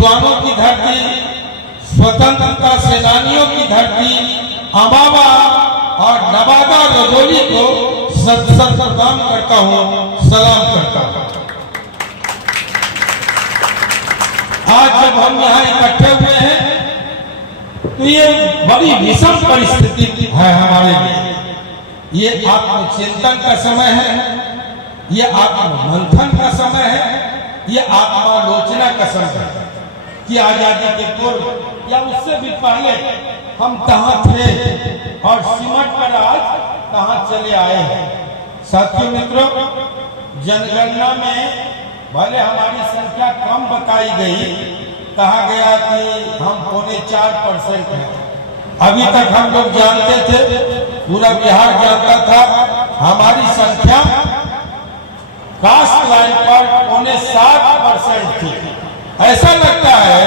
विद्वानों की धरती, स्वतंत्रता सेनानियों की धरती अम्बावा और नवादा रजौली को सत प्रणाम करता हूँ, सलाम करता हूँ। आज जब हम यहाँ इकट्ठे हुए हैं तो ये बड़ी विषम परिस्थिति है हमारे लिए। ये आत्मचिंतन का समय है, ये आत्ममंथन का समय है, ये आत्मालोचना का समय है कि आजादी के पूर्व या उससे भी पहले हम कहाँ थे और सिमट कर आज कहाँ चले आए हैं। साथियों मित्रों, जनगणना में भले हमारी संख्या कम बताई गई, कहा गया कि हम 4.25% हैं। अभी तक हम लोग जानते थे, पूरा बिहार जानता था, हमारी संख्या कास्ट लाइन पर 7.25% थी। ऐसा लगता है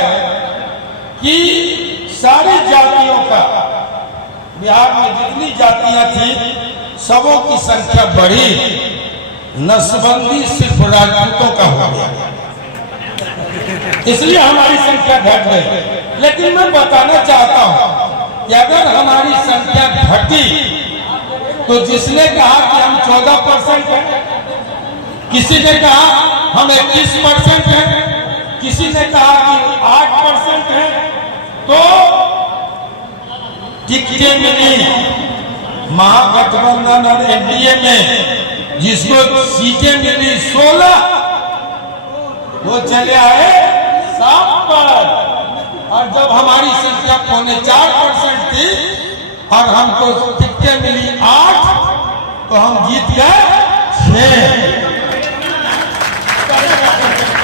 कि सारी जातियों का, बिहार में जितनी जातियां थी सबों की संख्या बढ़ी, नस्बंदी सिर्फ राजपूतों का हो गया, इसलिए हमारी संख्या घट गई। लेकिन मैं बताना चाहता हूं कि अगर हमारी संख्या घटी तो जिसने कहा कि हम 14% हैं, किसी ने कहा हम 21% हैं, किसी ने कहा कि 8% हैं, तो टिकटें मिली महागठबंधन और एनडीए में, जिसको सीटें मिली 16, वो चले आए 7 पर। और जब हमारी संख्या 4.25% थी और हमको टिकटें मिली 8, तो हम जीत गए 6।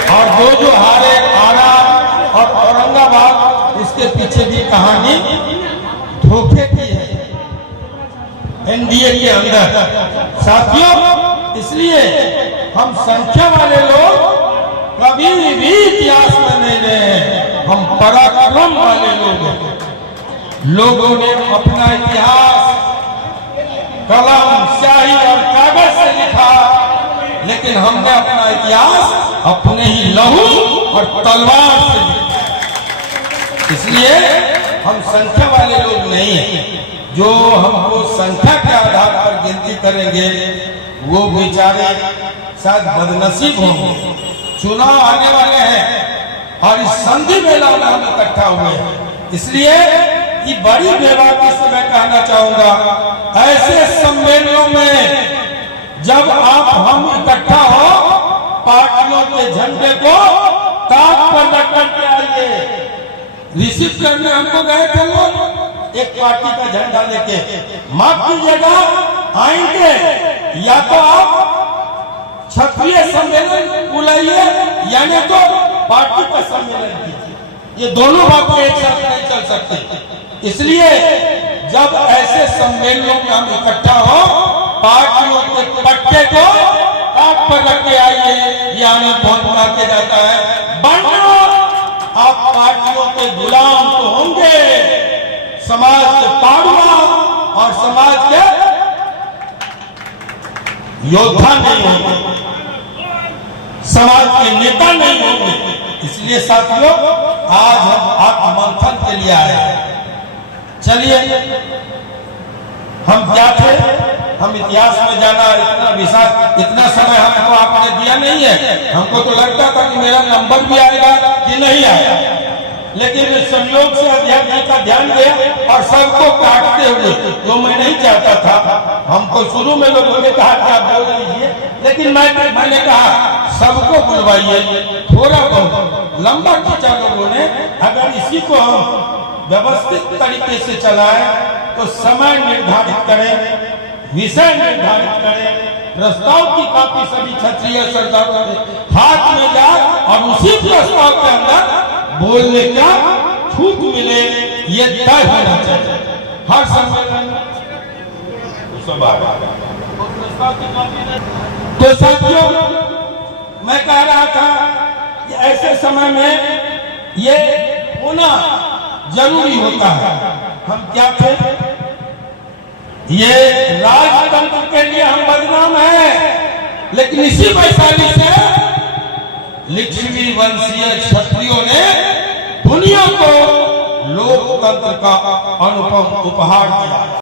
और दो जो हारे, आरा और औरंगाबाद, इसके पीछे भी कहानी धोखे की है एनडीए के अंदर। साथियों, इसलिए हम संख्या वाले लोग कभी भी इतिहास में नहीं रहे, हम पराक्रम वाले लोग हैं। लोगों ने अपना इतिहास कलम, स्याही और कागज से लिखा, लेकिन हमने अपना इतिहास अपने ही लहू और तलवार से लिखा। इसलिए हम संख्या वाले लोग नहीं हैं। जो हमको संख्या के आधार पर गिनती करेंगे वो बेचारे शायद बदनसीब होंगे। चुनाव आने वाले हैं और इस संधि मेला में हम इकट्ठा हुए हैं, इसलिए ये बड़ी बेबाकी से मैं कहना चाहूंगा, ऐसे सम्मेलनों में जब आप हम इकट्ठा हो, पार्टियों के झंडे को ताक पर रख करके आइए। रिसीव करने हमको गए थे लोग, एक पार्टी का झंडा लेके, माफ कीजिएगा, आएंगे या तो आप क्षत्रिय सम्मेलन बुलाइए यानी तो पार्टी का सम्मेलन कीजिए। ये दोनों बातें एक साथ नहीं चल सकती। इसलिए जब ऐसे सम्मेलनों में हम इकट्ठा हो, पार्टियों के पट्टे को काट पर रख के आइए, ये हमें बहुत कहा के जाता है। बनो, आप पार्टियों के गुलाम तो होंगे, समाज के पाड़ुआ और समाज के योद्धा नहीं होंगे, समाज के नेता नहीं होंगे। इसलिए साथियों, आज हम आत्ममंथन के लिए आए हैं। चलिए, हम क्या थे, हम इतिहास में जाना इतना समय हमको आपने दिया नहीं है। हमको तो लगता था कि मेरा नंबर भी आएगा कि नहीं आएगा, लेकिन संयोग से अध्यक्ष जी का ध्यान गया और सबको काटते हुए, जो मैं नहीं चाहता था। हमको शुरू में लोगों ने कहा कि आप बोल लीजिए, लेकिन मैंने कहा सबको बुलवाइए, थोड़ा बहुत लंबा खींचा लोगों ने। अगर इसी को हम व्यवस्थित तरीके से चलाएं तो समय निर्धारित करें, विषय निर्धारित करें, प्रस्ताव की कॉपी सभी क्षत्रिय सरदारों के हाथ में जाए और उसी प्रस्ताव के अंदर बोलने का छूट मिले, ये तय होना चाहिए हर सम्मेलन। तो साथियों, मैं कह रहा था कि ऐसे समय में ये होना जरूरी होता है। हम क्या थे, ये राजतंत्र के लिए हम बदनाम हैं, लेकिन इसी वैशाली से लिच्छवी वंशीय क्षत्रियों ने दुनिया को लोकतंत्र का अनुपम उपहार दिया।